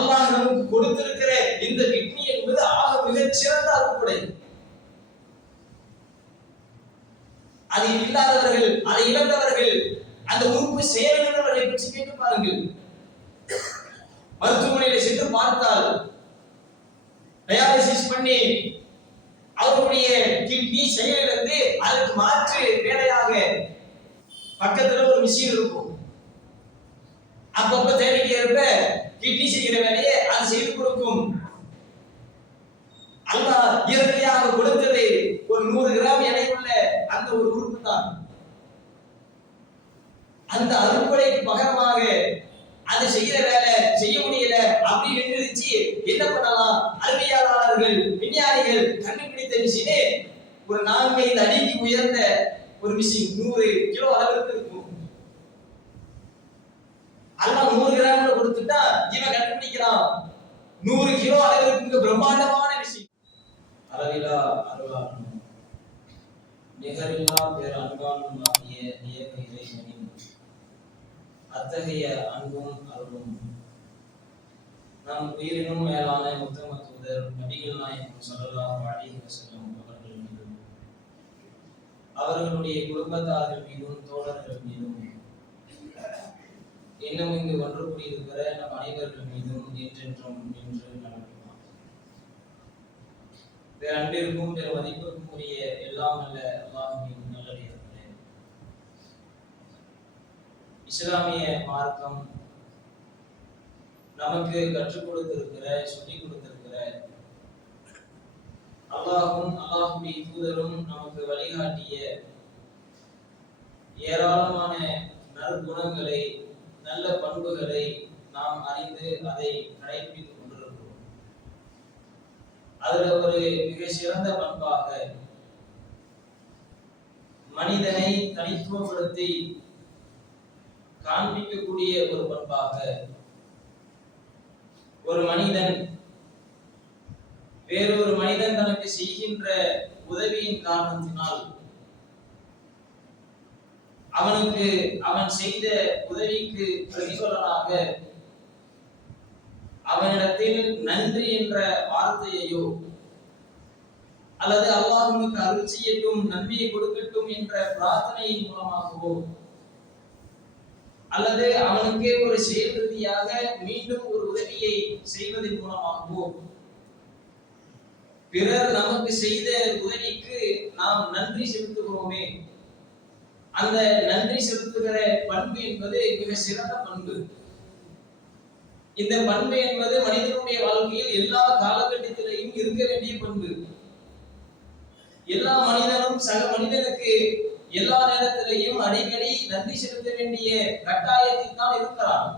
அல்லாஹ் நமக்கு கொடுத்திருக்கிற இந்த கிட்னி என்பது ஆக மிகச் சிறந்த அருட்கொடை. அது இல்லாதவர்கள், அதை இழந்தவர்கள், அந்த உறுப்பு செயலிழந்தவர்களை பற்றி கேட்டு பாருங்கள். மருத்துவமனையில் சென்று பார்த்தால் டயாலிசிஸ் பண்ணி அவருடைய கிட்னி செயலிழந்து அதற்கு மாற்று வேலையாக பக்கத்துல ஒரு மிஷின் இருக்கும். அப்பப்ப தேவைக்கு ஏற்ப கிட்னி செய்கிற வேலையை அது செய்து கொடுக்கும். அல்லாஹ் இயற்கையாக கொடுத்தது ஒரு 100 கிராம் எடையுள்ள அந்த ஒரு உறுப்பு தான். அந்த அறுப்படைக்கு பகரமாக அது செய்கிற வேலை செய்ய முடியல அப்படி நின்றுச்சு. என்ன பண்ணலாம்? அறிவியலாளர்கள், விஞ்ஞானிகள் கண்டுபிடித்த மிஷினே ஒரு 4-5 அடிக்கு உயர்ந்த ஒரு மிஷின், 100 கிலோ அளவிற்கு இருக்கும். அல்லாஹ் 100 கிராம்ல கொடுத்துட்டா இவன் கண்டுபிடிக்கிறான் 100 கிலோ அளவிற்கு பிரம்மாண்டமான மிஷின். அளவிலா அருளாளனும் நிகரில்லா பேர் அன்பானும் ஆகிய ஏக இறைவனின் அத்தகைய அன்பும் அருளும் நம் உயிரினும் மேலான உத்தம தூதர் நபிகள் நாயகம் ஸல்லல்லாஹு அலைஹி வஸல்லம் அவர்கள் மீதும் அவர்களுடைய குடும்பத்தார்கள் மீதும் தோழர்கள் மீதும் இன்னும் இங்கு ஒன்று கூடியிருக்கிற நம் அனைவர்கள் மீதும் என்றென்றும் நின்று நடக்குமா. வேற அன்பிற்கும் பிற மதிப்பிற்கும் உரிய எல்லாம் அல்ல அல்லாஹ்வின் நல்லடியார்களே, இஸ்லாமிய மார்க்கம் நமக்கு கற்றுக் கொடுத்திருக்கிற, சொல்லிக் கொடுத்திருக்கிற, அல்லாஹ்வும் அல்லாஹ்வுடைய தூதரும் நமக்கு வழிகாட்டிய ஏராளமான நற்குணங்களை, நல்ல பண்புகளை நாம் அறிந்து அதை கடைபிடித்துக் கொண்டிருக்கிறோம். அதுல ஒரு மிக சிறந்த பண்பாக மனிதனை தனித்துவப்படுத்தி காண்பிக்கக்கூடிய ஒரு பண்பாக ஒரு மனிதன் வேறொரு மனிதன் தனக்கு செய்கின்ற உதவியின் காரணத்தினால் அவனுக்கு அவன் செய்த உதவிக்கு பிரதிபலனாக அவனிடத்தில் நன்றி என்ற வார்த்தையையோ அல்லது அல்லாஹ்வுக்கு அருள் செய்யட்டும், நன்மையை கொடுக்கட்டும் என்ற பிரார்த்தனையின் மூலமாகவோ அல்லது அவனுக்கே ஒரு செயல் ரீதியாக மீண்டும் ஒரு உதவியை செய்வதன் மூலமாகவோ பிறர் நமக்கு செய்த உதவிக்கு நாம் நன்றி செலுத்துகிறோமே, அந்த நன்றி செலுத்துகிற பண்பு என்பது மிக சிறந்த பண்பு. இந்த பண்பு என்பது மனிதனுடைய வாழ்க்கையில் எல்லா காலகட்டத்திலையும் இருக்க வேண்டிய பண்பு. எல்லா மனிதனும் சக மனிதனுக்கு எல்லா நேரத்திலையும் அடிக்கடி நன்றி செலுத்த வேண்டிய கட்டாயத்தில் தான் இருக்கிறான்.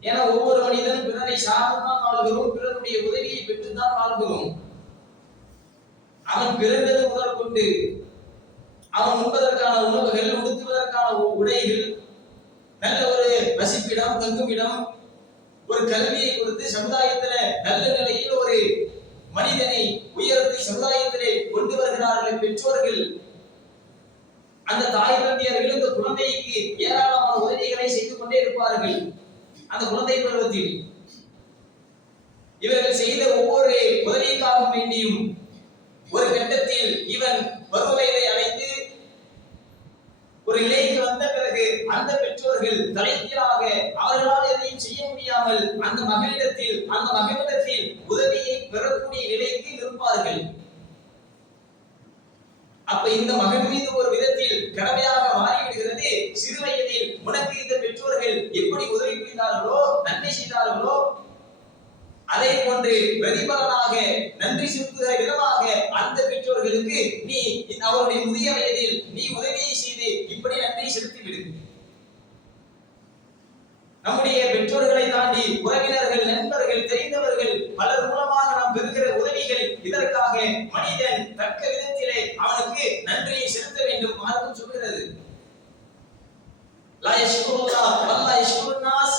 ஏன்னா ஒவ்வொரு மனிதனும் பிறரை சார்ந்துதான் வாழ்கிறோம், பிறருடைய உதவியை பெற்றுதான் வாழ்கிறோம். அவன் பிறந்தது முதல் கொண்டு அவன் உண்பதற்கான உணவுகள், உடுத்துவதற்கான உடைகள், நல்ல ஒரு வசிப்பிடம், தங்குமிடம், ஒரு கல்வியை கொடுத்து சமுதாயத்துல நல்ல நிலையில் ஒரு மனிதனை உயர்த்தி சமுதாயத்திலே கொண்டு வருகிறார்கள் பெற்றோர்கள். அந்த தாய் தந்தையர்கள் இந்த குழந்தைக்கு ஏராளமான உதவிகளை செய்து கொண்டே இருப்பார்கள். அந்த குழந்தை பருவத்தில் இவர்கள் செய்த ஒவ்வொரு உதவிக்காக வேண்டியும் ஒரு கட்டத்தில் இவன் பருவ வயதை அடைந்து ஒரு நிலைக்கு வந்த பிறகு அந்த பெற்றோர்கள் தலைகீழாக அவர்களால் எதையும் செய்ய முடியாமல் அந்த மகனிடத்தில் உதவியை பெறக்கூடிய நிலைக்கு இருப்பார்கள். அப்ப இந்த மகன் மீது ஒரு விதத்தில் கடமையாக மாறிவிடுகிறது. சிறு வயதில் உனக்கு இந்த பெற்றோர்கள் எப்படி உதவி புரிந்தார்களோ, நன்மை செய்தார்களோ, அதே போன்று பிரதிபலனாக நன்றி செலுத்துகிற விதமாக அந்த பெற்றோர்களுக்கு நீ அவருடைய முதிய வயதில் நீ உதவியை செய்து இப்படி நன்றி செலுத்திவிடு. நம்முடைய பெற்றோர்களை தாண்டி உறவினர்கள், நண்பர்கள், தெரிந்தவர்கள் பலர் மூலமாக நாம் பெறுகிற உதவிகள், இதற்காக மனிதன் தக்க விதத்திலே அவனுக்கு நன்றியை செலுத்த வேண்டும். மார்க்கம் சொல்கிறது, லா யஷ்குருல்லாஹ் வலா யஷ்குருன் நாஸ்.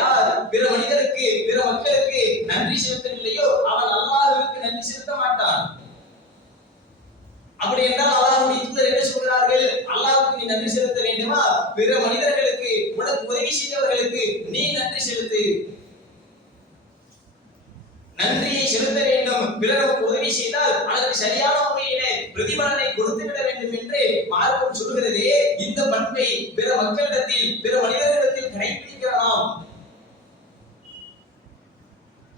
யார் பிற மனிதருக்கு, பிற மக்களுக்கு நன்றி செலுத்தவில்லையோ அவன் அல்லாஹ்வுக்கு நன்றி செலுத்த மாட்டான். அப்படி என்றால் அல்லாஹ்வுடைய தூதர் என்ன சொல்கிறார்கள்? அல்லாஹ்வுக்கு நீ நீ நன்றி செலுத்த வேண்டுமா? பிற மனிதர்களுக்கு, உனக்கு உதவி செய்தவர்களுக்கு நீ நன்றி செலுத்து. நன்றியை செலுத்த வேண்டும். பிறர் நமக்கு உதவி செய்தால் அதற்கு சரியான முறையிலே பிரதிபலனை கொடுத்து விட வேண்டும் என்று மார்க்கம் சொல்கிறதே. இந்த பண்பை பிற மக்களிடத்தில், பிற மனிதர்களிடத்தில் கடைபிடிக்கிற நாம்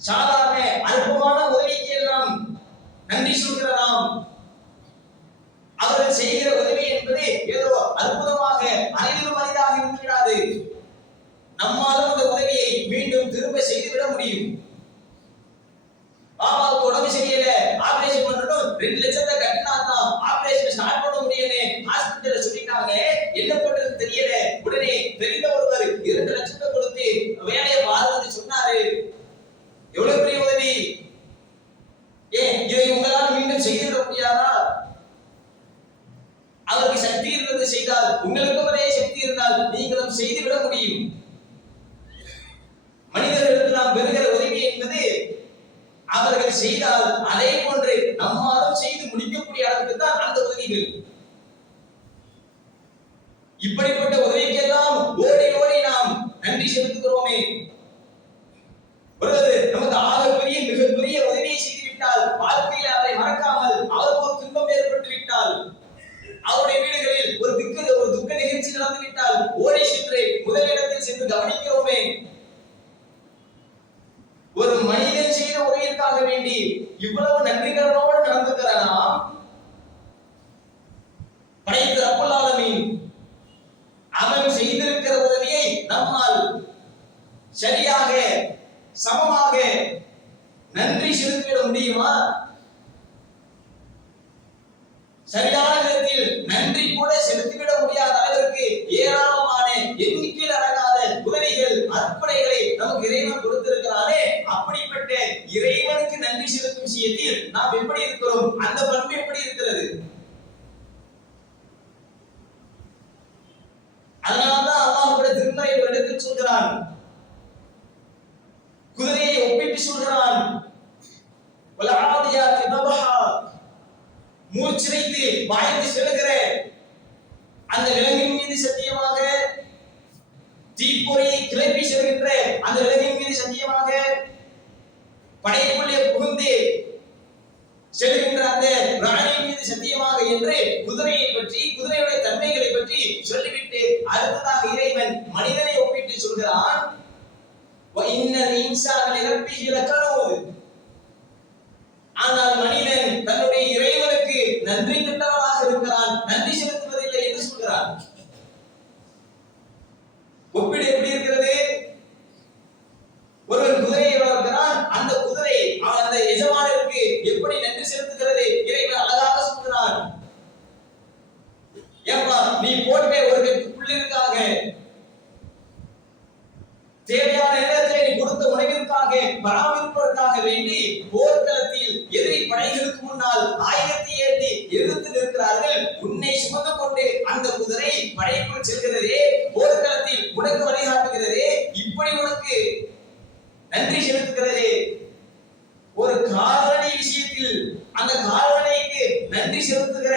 சாதாரண அற்பமான உதவிக்கு எல்லாம் நன்றி சொல்கிற நாம், அவர்கள் செய்கிற உதவி என்பது ஏதோ அற்புதமாக அனைவரும் அரிதாக இருந்து விடாது. நம்மாலும் அந்த உதவியை மீண்டும் திரும்ப செய்துவிட முடியும். பாபாவுக்கு உடம்பு சரியில்லை, ஆபரேஷன் பண்ணணும், 2 லட்சத்தை கட்டினா தான் ஆபரேஷன் ஸ்டார்ட் பண்ண முடியும்னு ஹாஸ்பிட்டல்ல சொல்லிட்டாங்க. என்ன பண்றது தெரியல. உடனே தெரிந்த ஒருவர் 2 லட்சத்தை கொடுத்து வேலையை பாருன்னு சொன்னாரு. எவ்வளவு பெரிய உதவி! ஏன் இதை உங்களால் மீண்டும் செய்துவிட முடியாதா? அவருக்கு சக்தி இருந்தது செய்தால், உங்களுக்கும் அதே சக்தி இருந்தால் நீங்களும் செய்துவிட முடியும். மனிதர்களுக்கு நாம் பெறுகிற உதவி என்பது அவர்கள் செய்தால் அதே போன்று நம்மாலும் செய்து முடிக்கக்கூடிய அளவுக்கு தான் அந்த உதவிகள். இப்படிப்பட்ட உதவிக்கெல்லாம் ஓடி ஓடி நாம் நன்றி செலுத்துகிறோமே. ஒருவர் நமக்கு ஆகப்பெரிய மிகப்பெரிய உதவியை செய்துவிட்டால், வாழ்க்கையில் அவரை மறக்காமல் அவருக்கு ஒரு துன்பம் ஏற்பட்டு விட்டால், அவருடைய வீடுகளில் ஒரு துக்க நிகழ்ச்சி நடந்து விட்டால் ஓடி சென்று முதலிடத்தில் சென்று கவனிக்கிறோமே. ஒரு மனிதன் செய்த உதவிக்காக வேண்டி இவ்வளவு நன்றிகளோடு நடந்துக்கிற நாம், படைத்த ரப்பல் ஆலமீன் அவன் செய்திருக்கிற உதவியை நம்மால் சரியாக சமமாக நன்றி செலுத்திவிட முடியுமா? சரியான விதத்தில் நன்றி கூட செலுத்திவிட முடியாத அளவிற்கு ஏராளமான எண்ணிக்கையில் அடங்காத உதவிகள், அர்ப்பணைகளை நமக்கு இறைவன் கொடுத்திருக்கிறானே. அப்படிப்பட்ட இறைவனுக்கு நன்றி செலுத்தும் விஷயத்தில் நாம் எப்படி இருக்கிறோம்? அந்த பண்பு எப்படி இருக்கிறது? அதனால்தான் அல்லாஹ் கூட திருமறை ஒரு இடத்தில் சொல்கிறான், குதிரையை ஒப்பிட்டு சொல்கிறான், வலஆதியாத்தி தபஹா, மூச்சிரைத்து பாய்ந்து செல்கிற அந்த விலங்கின் மீது சத்தியமாக, தீப்பொறியை கிளப்பி செல்கின்ற அந்த விலங்கின் மீது சத்தியமாக, படைக்குள்ளே புகுந்து செல்கின்ற அந்த பிராணியின் மீது சத்தியமாக என்று குதிரையை பற்றி, குதிரையுடைய தன்மைகளை பற்றி சொல்லிவிட்டு அடுத்ததாக இறைவன் மனிதனை ஒப்பிட்டு சொல்கிறான், வஇன்னல் இன்சான லிரப்பிஹி லகனூத். ஆனால் மனிதன் தன்னுடைய இறைவனுக்கு நன்றி கெட்டவனாக இருக்கிறான், நன்றி செலுத்துவதில்லை என்று சொல்கிறான். ஒப்பீடு எப்படி இருக்கிறது? ஒருவன் குதிரையை வளர்க்கிறான், அந்த குதிரை அந்த எஜமானருக்கு எப்படி நன்றி செலுத்துகிறது இறைவன் அழகாக சொல்கிறான். ஏப்பா நீ போட்ட ஒரு கட்டு புல்லிற்காக, தேவையான நேரத்தில் நீ கொடுத்த உணவிற்காக, பராமரிப்பதற்காக வேண்டி போர்க்களத்தில் எதிரி படைகளுக்கு முன்னால் ஆயுதத்தை ஏந்தி எதிர்த்து நிற்கிறார்கள். உன்னை சுமந்து கொண்டு அந்த குதிரை படைக்குள் செல்கிறதே, போர்க்களத்தில் உனக்கு வழிகாட்டுகிறதே, இப்படி உனக்கு நன்றி செலுத்துகிறதே. ஒரு கால்நடை விஷயத்தில் அந்த கால்நடைக்கு நன்றி செலுத்துகிற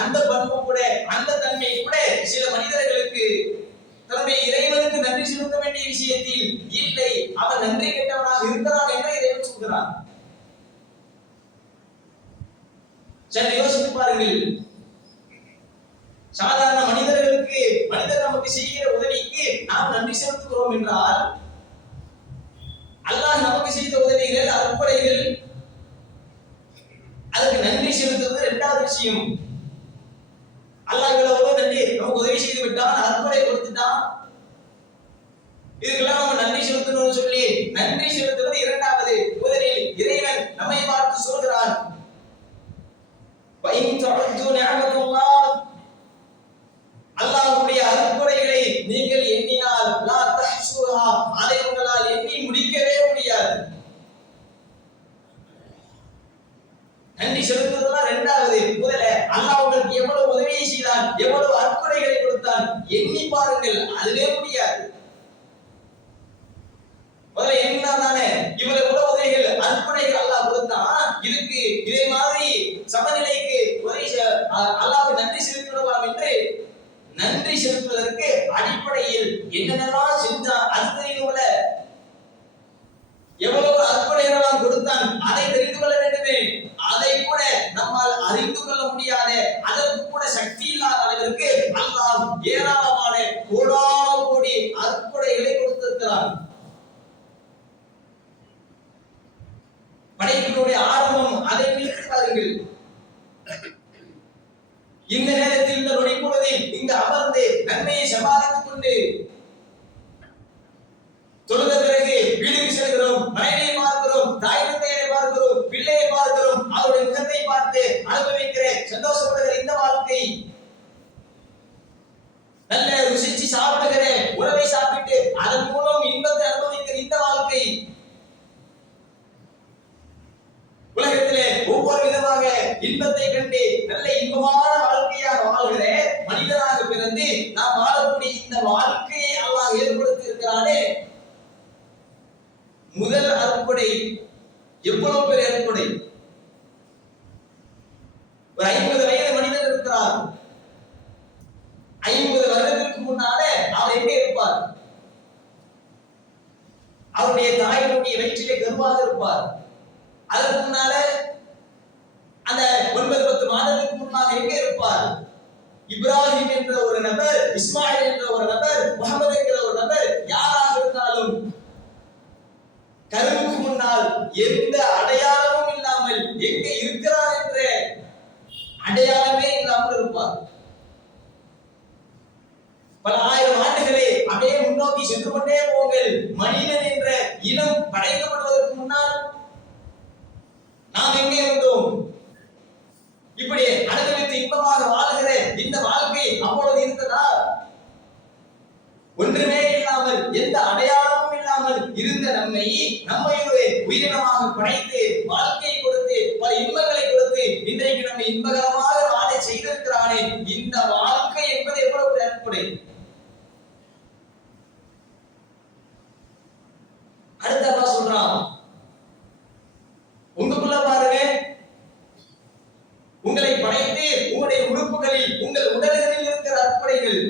அந்த பண்பு கூட, அந்த தன்மை கூட சில மனிதர்களுக்கு தன்னுடைய இறைவனுக்கு நன்றி செலுத்த வேண்டிய விஷயத்தில் இல்லை. அவன் நன்றி கெட்டவனாக இருக்கிறான் என்று இறைவன் சொல்கிறான். சரி யோசித்து பாருங்கள். சாதாரண மனிதர்களுக்கு, மனிதர் நமக்கு செய்கிற உதவிக்கு நாம் நன்றி செலுத்துகிறோம் என்றால், அல்லாஹ் நமக்கு செய்த உதவிகள், அற்புதங்கள், அதுக்கு நன்றி செலுத்துவது இரண்டாவது விஷயம். அல்லாஹ் இவ்வளவு நன்றி நமக்கு உதவி செய்து விட்டான், அற்புதத்தை கொடுத்துட்டான், இதுக்கெல்லாம் நம்ம நன்றி செலுத்தணும்னு சொல்லி நன்றி செலுத்துவது இரண்டாவது. முதலில் இறைவன் நம்மை பார்த்து சொல்கிறான், வஇன் தஅது நிஅமத்துல்லாஹ், அல்லாஹ்வுடைய அற்புதங்களை நீங்கள் எண்ணினால் லா தஹ்சுஹா, அதை உங்களால் எண்ணி முடிக்கவே முடியாது. நன்றி செலுத்துவதெல்லாம் இரண்டாவது. முதல்ல அல்லாஹ் உங்களுக்கு எவ்வளவு உதவியை செய்தான், எவ்வளவு அற்புதங்களை கொடுத்தான் எண்ணி பாருங்கள், அதுவே முடியாது. முதல்ல என்ன தானே இவ்வளவு உதவிகள், அற்புதங்கள் அல்லாஹ் கொடுத்தான், இதுக்கு இதே மாதிரி சமநிலைக்கு உதவி அல்லாஹ்வுக்கு நன்றி செலுத்திவிடலாம் என்று நன்றி செலுத்துவதற்கு அடிப்படையில் என்னென்னலாம் செஞ்சா அது தெரியல, எவ்வளவு அற்புதங்களாம் கொடுத்தான் அதை தெரிந்து கொள்ள வேண்டுமே, அதை கூட நம்மால் அறிந்து கொள்ள முடியாத, அதற்கு கூட சக்தி இல்லாத அளவிற்கு அல்லாஹ் ஏராளமான கோடான கோடி அற்புதங்களை கொடுத்திருக்கிறார். படைப்பினுடைய ஆரம்பம் அதை நினைத்து பாருங்கள். இந்த நேரத்தில் இந்த நொடிப்பொழுதில் இங்கு அமர்ந்து நன்மையை சம்பாதித்துக் கொண்டு தொழுத பிறகு வீடுக்கு செல்கிறோம், மனைவியை பார்க்கிறோம், தாய் தந்தையை பார்க்கிறோம், பிள்ளையை பார்க்கிறோம், அவருடைய முகத்தை பார்த்து அனுபவிக்கிற சந்தோஷப்படுகிற இந்த வாழ்க்கை, நல்ல ருசிச்சு சாப்பிடுகிற உணவை சாப்பிட்டு அதன் மூலம் இன்பத்தை அனுபவிக்கிற இந்த வாழ்க்கை, உலகத்திலே ஒவ்வொரு விதமாக இன்பத்தை கண்டு நல்ல இன்பமான வாழ்க்கையாக வாழ்கிற மனிதனாக பிறந்து நாம் வாழக்கூடிய இந்த வாழ்க்கையை அல்லாஹ் ஏற்படுத்தி இருக்கிறானே, முதல் அற்புடை எவ்வளவு பெரிய அற்புடை. ஒரு 50 வயது மனிதர் இருக்கிறார். 50 வருடத்திற்கு முன்னாலே அவர் எங்கே இருப்பார்? அவருடைய தாயினுடைய வயிற்றிலே கருவாக இருப்பார். அதற்கு முன்னால அந்த 9-10 மாதத்துக்கு முன்னாக எங்கே இருப்பார்? இப்ராஹிம் என்ற ஒரு நபர், இஸ்மாயில் என்ற ஒரு நபர், முகமது என்கிற ஒரு நபர், யாராக இருந்தாலும் கருவுக்கு முன்னால் எந்த அடையாளமும் இல்லாமல் எங்கே இருக்கிறார் என்ற அடையாளமே இல்லாமல் இருப்பார். பல ஆயிரம் ஆண்டுகளே அப்படியே முன்னோக்கி சென்று கொண்டே போங்கள். மனிதன் என்ற இனம் படைக்கப்படுவதற்கு முன்னால் நாம் எங்கே இருந்தோம்? இப்படி அனுபவித்து இன்பமாக வாழ்கிற இந்த வாழ்க்கை அப்பொழுது இருந்ததா? ஒன்றுமே இல்லாமல், எந்த அடையாளமும் இல்லாமல் இருந்த நம்மை உயிரினமாக படைத்து வாழ்க்கையை கொடுத்து பல இன்பங்களை கொடுத்து இன்றைக்கு நம்ம இன்பகரமாக வாழ செய்திருக்கிறானே, இந்த வாழ்க்கை என்பது எவ்வளவு அற்புடை. அடுத்த அல்லாஹ் சொல்றான், உங்களுக்குள்ள பாருங்க, உங்களை படைத்து உங்களுடைய உறுப்புகளில் உங்கள் உடல்களில் இருக்கிற அற்புடைகள்,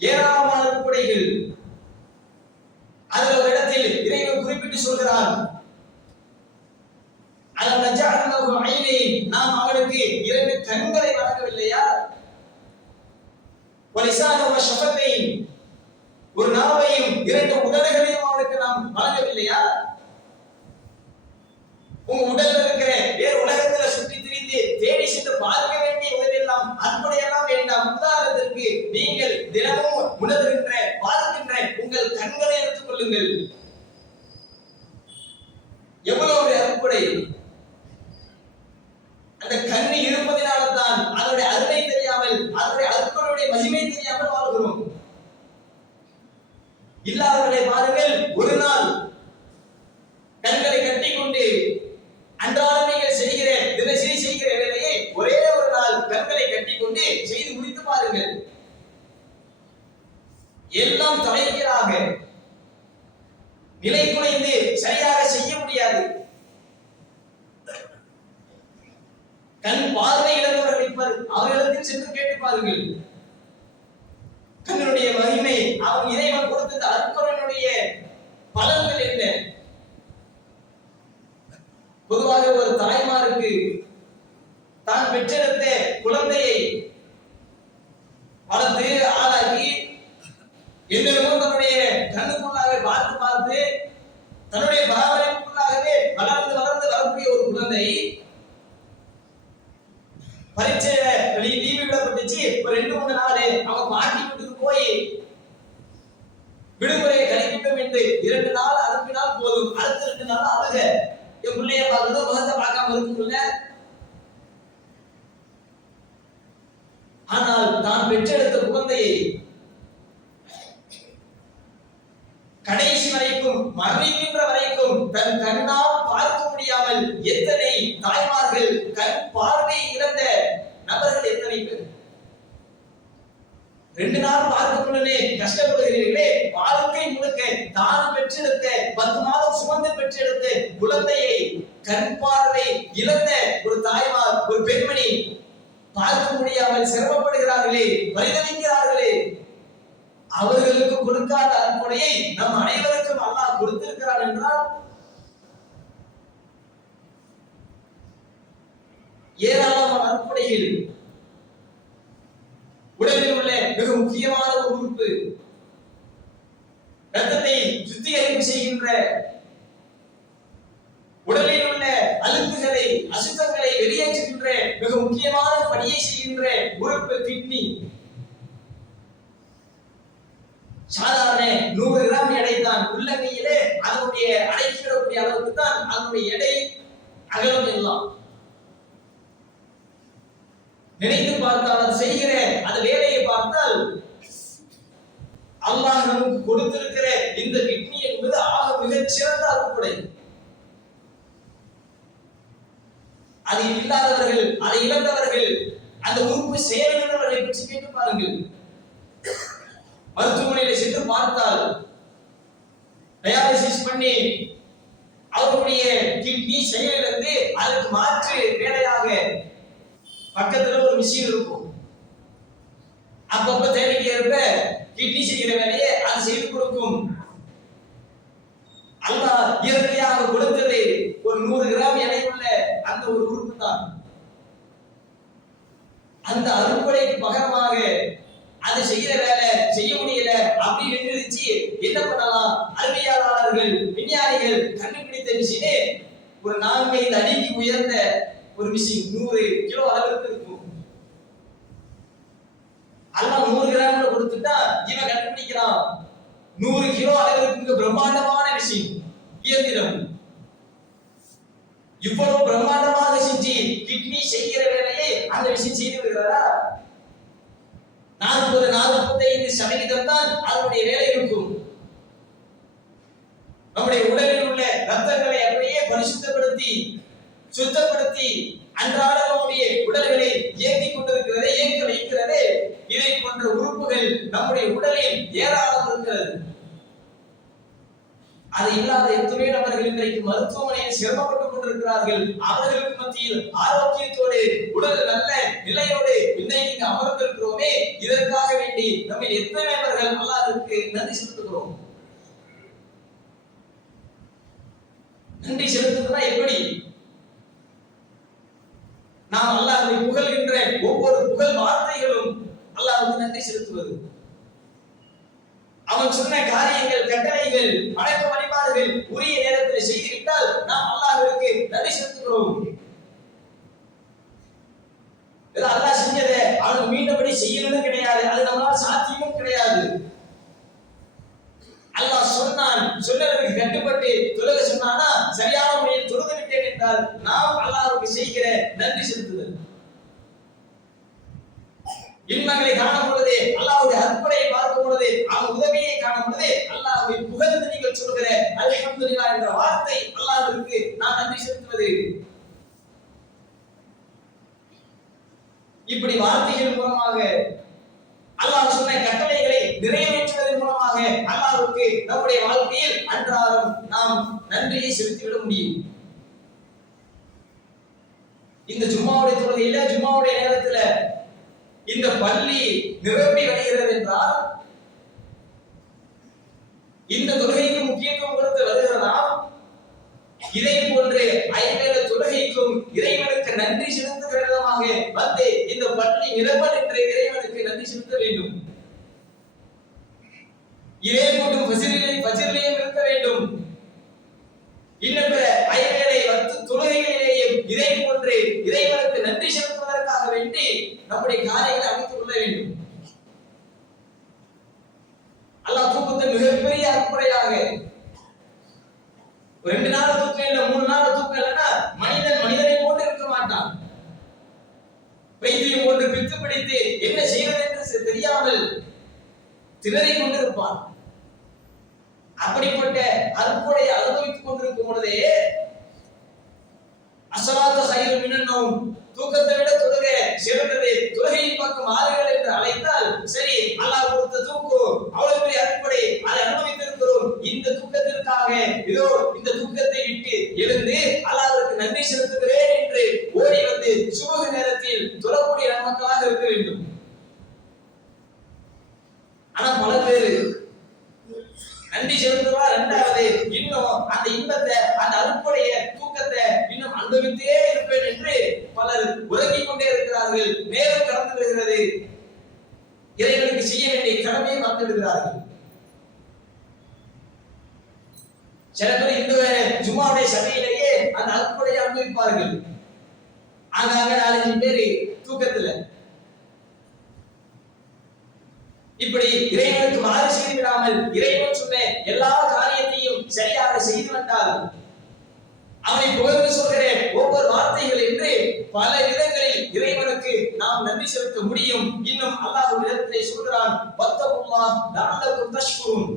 ஏராளமான அற்புடைகள். அதில் ஒரு இடத்தில் இறைவன் குறிப்பிட்டு சொல்கிறான், அலம் நஜஅல் லஹு ஐனைன், நாம் அவனுக்கு 2 கண்களை வழங்கவில்லையா? வலிசான ஷஃபத்தைன், ஒரு நாவையும் 2 உதடுகளையும் அவனுக்கு நாம் வழங்கவில்லையா? உங்க உடல்ல இருக்கிற வேறு உலகத்துல சுற்றி திரிந்து தேடி சென்று பார்க்க வேண்டிய உதவியெல்லாம் அற்புடையெல்லாம் வேண்டாம். உதாரணத்திற்கு நீங்கள் தினமும் உணர்கின்ற பார்க்கின்ற உங்கள் கண்களை எடுத்துக் கொள்ளுங்கள். எவ்வளவு அற்புடை! அந்த கண் இருப்பதினால்தான் அதனுடைய அருமை தெரியாமல், அதனுடைய அற்புடைய மகிமை தெரியாமல் வாழ்கிறோம். இல்லாதவர்களை பாருங்கள், ஒரு நாள் கண்களை கட்டிக்கொண்டு அன்றாடம் நீங்கள் செய்கிற தினசரி செய்கிற வேலையை ஒரே ஒரு நாள் கண்களை கட்டிக்கொண்டு செய்து முடித்து பாருங்கள். எல்லாம் தலைகீழாக நிலை குலைந்து சரியாக செய்ய முடியாது. கண் பார்வை இழந்தவர்கள் அவர்களிடத்தில் சென்று கேட்டு பாருங்கள். கண்ணுடைய மகிமை, அவன் இறைவன் கொடுத்த அற்புதனுடைய பலன்கள் என்ன? பொதுவாக ஒரு தாய்மாருக்கு தான் பெற்றெடுத்த குழந்தையை வளர்த்து ஆளாக்கி எந்நேரமும் தன்னுடைய கண்ணுக்குள்ளாக பார்த்து பார்த்து தன்னுடைய பராமரிப்புக்குள்ளாகவே வளர்ந்து வளர்ந்து வரக்கூடிய ஒரு குழந்தை பரீட்சை லீவு விடப்பட்டுச்சு. ஒரு 2-3 நாள் அவன் பாட்டி வீட்டுக்கு போய் விடுமுறையை கழிக்கட்டும் என்று 2 நாள் அனுப்பினால் போதும். அடுத்த 2 நாள் அழுக, என் பிள்ளைய பார்க்கணும், முகத்தை பார்க்காம இருக்குல்ல. ஆனால் தான் பெற்றெடுத்த குழந்தையை கடைசி வரைக்கும், மரணிக்கின்ற வரைக்கும் தன் கண்ணால் பார்க்க முடியாமல் எத்தனை தாய்மார்கள், கண் பார்வை இழந்த நபர்கள் எத்தனை பேர்? 2 நாள் பார்க்கணும்னே கஷ்டப்படுகிறீர்களே. வாழ்க்கை முழுக்க தான் பெற்றெடுத்த 10 மாதம் சுமந்து பெற்றெடுத்த குழந்தையை கண் பார்வை இழந்த ஒரு தாய்மார், ஒரு பெண்மணி அவர்களுக்கு கொடுக்காத அற்புடையை நம் அனைவருக்கும் அல்லாஹ் கொடுத்திருக்கிறார் என்றால் ஏராளமான அற்புடைகள். உடலில் உள்ள மிக முக்கியமான ஒரு உறுப்பு, ரத்தத்தை சுத்திகரிப்பு செய்கின்ற, உடலில் உள்ள அழுக்குகளை அசுத்தங்களை வெளியேற்றுகின்ற மிக முக்கியமான பணியை செய்கின்ற உறுப்பு கிட்னி. சாதாரண 100 கிராம் எடை தான் உள்ளங்கையிலே அதனுடைய அடைக்கிடக்கூடிய அளவுக்கு தான் அதனுடைய எடை, அகலம் எல்லாம். நினைத்து பார்த்தால் அது செய்கிற அந்த வேலையை பார்த்தால் அல்லாஹ் நமக்கு கொடுத்திருக்கிற இந்த கிட்னி என்பது ஆக மிகச் சிறந்த அறுப்புடை. அது இல்லாதவர்கள், அதை இழந்தவர்கள், அந்த உறுப்பு செயலிழந்தவர்களை பற்றி கேட்டு பாருங்கள். மருத்துவமனையில் சென்று பார்த்தால் டயாலிசிஸ் பண்ணி அவருடைய கிட்னி செயலிழந்து அதற்கு மாற்று வேலையாக பக்கத்துல ஒரு மிஷின் இருக்கும். அப்பப்ப தேவைக்கு ஏற்ப கிட்னி செய்கிற வேலையை அது செய்து கொடுக்கும். அல்லாஹ் இயற்கையாக கொடுத்தது ஒரு 100 கிராம் எடை உள்ள அந்த ஒரு உறுப்பு தான். அந்த அறுப்படைக்கு பகரமாக அது செய்கிற வேலை செய்ய முடியல அப்படி நின்றுச்சு. என்ன பண்ணலாம்? அறிவியலாளர்கள், விஞ்ஞானிகள் கண்டுபிடித்த மிஷினே ஒரு 4-5 அடிக்கு உயர்ந்த ஒரு மிஷின், 100 கிலோ அளவுக்கு இருக்கும். அல்லாஹ் 100 கிராம்ல கொடுத்துட்டா இவன் கண்டுபிடிக்கிறான் 100 கிலோ அளவுக்கு பிரம்மாண்டமான மிஷின், இயந்திரம். இவ்வளவு பிரம்மாண்டமாக செஞ்சு கிட்னி செய்கிற வேலையை அந்த மிஷின் செய்து விடுகிறதா? 40-45% தான் அதனுடைய வேலை இருக்கும். நம்முடைய உடலில் உள்ள ரத்தங்களை அப்படியே பரிசுத்தப்படுத்தி சுத்தப்படுத்தி அன்றாட நம்முடைய உடல்களை இயக்கிக் கொண்டிருக்கிறது, இயக்க வைக்கிறது. இதை போன்ற உறுப்புகள் நம்முடைய உடலில் ஏராளம் இருக்கிறது. அது இல்லாத எத்தனையோ நபர்கள் இன்றைக்கு மருத்துவமனையில் சிரமப்பட்டுக் கொண்டிருக்கிறார்கள். அவர்களுக்கு மத்தியில் ஆரோக்கியத்தோடு உடல் நல்ல நிலையோடு இன்றைக்கு அமர்ந்திருக்கிறோமே, இதற்காக வேண்டி நம்ம எத்தனை நபர்கள் அல்லாஹ்வுக்கு நன்றி செலுத்துகிறோம். நன்றி செலுத்துவதுனா எப்படி? நாம் அல்லாஹ்வை புகழ்கின்ற ஒவ்வொரு புகழ் வார்த்தைகளும் அல்லாஹ்வுக்கு நன்றி செலுத்துவது. அவன் சொன்ன காரியங்கள், கட்டளைகள், வணக்க வழிபாடுகள் உரிய நேரத்தில் செய்துவிட்டால் நாம் அல்லாஹ்விற்கு நன்றி செலுத்துகிறோம். அல்லாஹ் செஞ்சதை அவனுக்கு மீண்டபடி செய்யணும்னு கிடையாது, அது நம்மளால சாத்தியமும் கிடையாது. அல்லாஹ் சொன்னான், சொன்னதற்கு கட்டுப்பட்டு தொழுக சொன்னானா சரியான முறையில் தொழுது விட்டேன் என்றால் நாம் அல்லாஹ்வுக்கு செய்கிற நன்றி செலுத்துதல். இன்பங்களை காணும் பொழுது, அல்லாஹ்வுடைய அற்புடையை பார்க்கும் பொழுது, அவன் உதவியை காணும் பொழுது அல்லாஹ்வை புகழ்ந்து நீங்கள் சொல்கிற அல்ஹம்துலில்லாஹ் என்ற வார்த்தை அல்லாஹ்விற்கு நான் நன்றி செலுத்துவது. இப்படி வார்த்தைகள் மூலமாக அல்லாஹ் சொன்ன கட்டளைகளை நிறைவேற்றுவதன் மூலமாக அல்லாஹ்வுக்கு நம்முடைய வாழ்க்கையில் அன்றாடம் நாம் நன்றியை செலுத்திவிட முடியும். இந்த ஜும்மாவுடைய தொழுகையில, ஜும்மாவுடைய நேரத்துல இந்த பள்ளி நிரம்பி வருகிறது என்றால் இந்த தொழுகைக்கு முக்கியத்துவம் கொடுத்து வருகிறதா? இதை போன்று 5 தொழுகைக்கும் இறைவனுக்கு நன்றி செலுத்துகிற விதமாக வந்து இந்த பள்ளி நிரம்ப நின்று இறைவனுக்கு நன்றி செலுத்த வேண்டும். இதே போன்று ஃபஜ்ரிலேயும் இருக்க வேண்டும். இன்னும் 5 தொழுகைகளிலேயும் இதை போன்று இறைவனுக்கு நன்றி செலுத்துவதற்காக வேண்டி நம்முடைய காரியங்களை அமைத்துக் கொள்ள வேண்டும். அல்லாஹ் தூக்கத்தை மிகப்பெரிய அற்புடையாக 2 நாள் தூக்கம் இல்ல, 3 நாள் தூக்கம் இல்லைன்னா மனிதனை போன்று இருக்க மாட்டான். வைத்தியம் போன்று பித்து பிடித்து என்ன செய்வது என்று தெரியாமல் திணறிக் கொண்டிருப்பான். அப்படிப்பட்ட அற்புடைய அனுபவித்துக் கொண்டிருக்கும் பொழுதே அஸ்ஸலாத்து கைருன் மினன் நௌம், தூக்கத்தை விட தொழுகை சிறந்தது, தொழுகையின் பக்கம் ஆறுகள் என்று அழைத்தால் சரி, அல்லாஹ் கொடுத்த தூக்கம் அவ்வளவு பெரிய அற்புடை, அதை அனுபவித்திருக்கிறோம். இந்த தூக்கத்திற்காக இதோ இந்த தூக்கத்தை விட்டு எழுந்து அல்லாஹ்வுக்கு நன்றி செலுத்துகிறேன் என்று ஓடி வந்து சுபஹ் நேரத்தில் தொழக்கூடிய மக்களாக இருக்க வேண்டும். ஆனா பல பேரு நன்றி செலுத்துவா, இரண்டாவது இன்னும் அந்த இன்பத்தை, அந்த அருட்கொடைய தூக்கத்தை இன்னும் அனுபவித்தே இருப்பேன் என்று பலர் உறங்கிக் கொண்டே இருக்கிறார்கள். நேரம் கடந்து வருகிறது, இறைவனுக்கு செய்ய வேண்டிய கடமையை மறந்து விடுகிறார்கள். சில பேர் இந்த ஜும்மாவுடைய சபையிலேயே அந்த அருட்கொடையை அனுபவிப்பார்கள். ஆங்காங்க 4-5 பேரு தூக்கத்துல. இப்படி இறைவனுக்கு மாறு செய்து விடாமல் இறைவன் சொன்ன எல்லா காரியத்தையும் சரியாக செய்து வந்தால் அவனை புகழ்ந்து சொல்கிற ஒவ்வொரு வார்த்தைகள் என்று பல விதங்களில் இறைவனுக்கு நாம் நன்றி செலுத்த முடியும். இன்னும் அல்லாஹ் இடத்திலே சொல்கிறான், வத்தகுல்லாஹ் லஅல்லகும் தஷ்குரூன்.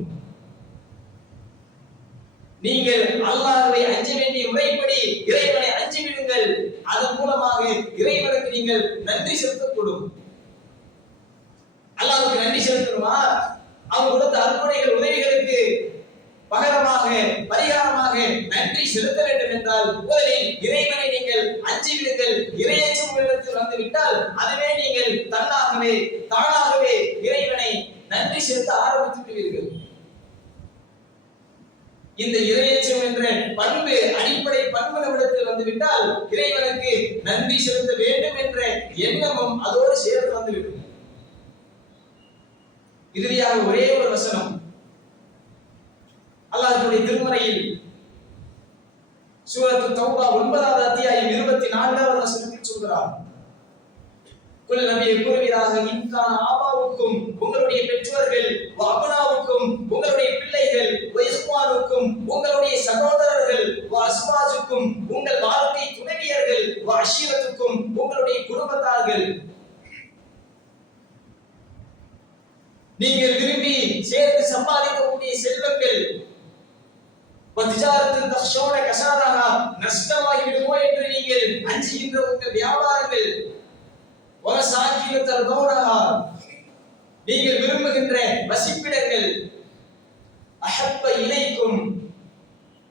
நீங்கள் அல்லாஹ்வை அஞ்ச வேண்டிய முறைப்படி இறைவனை அஞ்சி விடுங்கள். அதன் மூலமாக இறைவனுக்கு நீங்கள் நன்றி செலுத்தக்கூடும். அல்லாஹ்வுக்கு நன்றி செலுத்தணுமா? அவன் கொடுத்த அருட்கொடைகள் உதவிகளுக்கு பகரமாக பரிகாரமாக நன்றி செலுத்த வேண்டும் என்றால் முதலில் இறைவனை நீங்கள் அஞ்சி விடுங்கள். இறையச்சம் உங்களிடத்தில் வந்துவிட்டால் அதுவே நீங்கள் தானாகவே இறைவனை நன்றி செலுத்த ஆரம்பித்து விடுவீர்கள். இந்த இறையச்சம் என்ற பண்பு, அடிப்படை பண்பு நம்மிடத்தில் வந்துவிட்டால் இறைவனுக்கு நன்றி செலுத்த வேண்டும் என்ற எண்ணமும் அதோடு சேர்ந்து வந்துவிடும். இறுதியாக ஒரே ஒரு வசனம் அல்லாஹ்வுடைய திருமறையில் சூரத்து தௌபா 9வது அத்தியாயம் 24வது வசனத்தில் சொல்கிறார், குல் நபியே கூறுவீராக, இன்கான ஆபாவுக்கும் உங்களுடைய பெற்றோர்கள், அபனாவுக்கும் உங்களுடைய பிள்ளைகள், இஸ்வானுக்கும் உங்களுடைய சகோதரர்கள், அஸ்வாஜுக்கும் உங்கள் வாழ்க்கை துணைவியர்கள், அஷீரத்துக்கும் உங்களுடைய குடும்பத்தார்கள், நீங்கள் விரும்பி சேர்த்து சம்பாதிக்கக்கூடிய செல்வங்கள், நஷ்டமாகி விடுமோ என்று நீங்கள் அஞ்சுகின்ற உங்கள் வியாபாரங்கள், நீங்கள் விரும்புகின்ற வசிப்பிடங்கள், அஹப்ப இலைக்கும்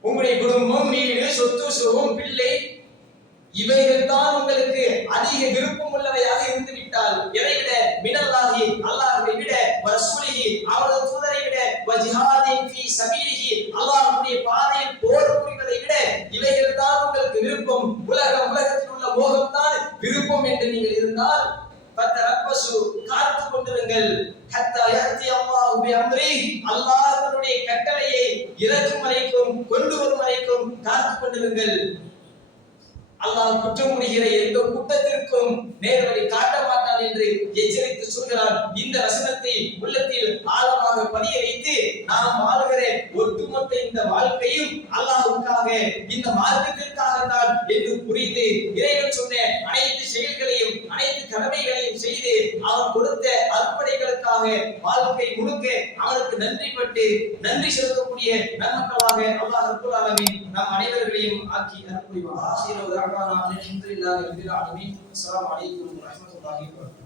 உங்களுடைய குடும்பம், வீடு, சொத்து, சுகம், பிள்ளை, இவைகள் தான் உங்களுக்கு அதிக விருப்பம் உள்ளவையாக இருந்து விட்டால் எதைவிட மினல்லாஹி அல்லாஹ்வை விட ரசூலிஹி அவரது தூதரை விட வஜிஹாதின் ஃபீ சபீலிஹி அல்லாஹ்வுடைய பாதையில் போர் புரிவதை விட இவைகள் தான் உங்களுக்கு விருப்பம், உலகத்தில் உள்ள மோகம் தான் விருப்பம் என்று நீங்கள் இருந்தால் ஃபதரப்பசு காத்து கொண்டிருங்கள். ஹத்தா யஅதி அல்லாஹு பி அம்ரி, அல்லாஹ்வுடைய கட்டளையை இறக்கும் வரைக்கும் கொண்டு வரும் வரைக்கும் காத்து கொண்டிருங்கள். அல்லாஹ் குற்றம் புரிகிற எந்த கூட்டத்திற்கும் நேர்வழி காட்ட மாட்டான் என்று எச்சரித்து சொல்கிறான். இந்த வசனத்தை உள்ளத்தில் ஆழமாக பதிய வைத்து நாம் வாழ்கிற ஒட்டுமொத்த இந்த வாழ்க்கையும் அல்லாஹ்வுக்காக, இந்த மார்க்கத்திற்காக தான் என்று புரிந்து இறைவன் சொன்ன அனைத்து செயல்களையும் அனைத்து கடமைகளையும் செய்து அவன் கொடுத்த அர்ப்பணிகளுக்காக வாழ்க்கை முழுக்க அவனுக்கு நன்றிப்பட்டு நன்றி செலுத்தக்கூடிய நன்மக்களாக அல்லாஹ் ரப்பல் ஆலமீன் நம் அனைவர்களையும் ஆக்கி அருள் புரிவான். الحمد لله رب العالمين. السلام عليكم ورحمة الله وبركاته.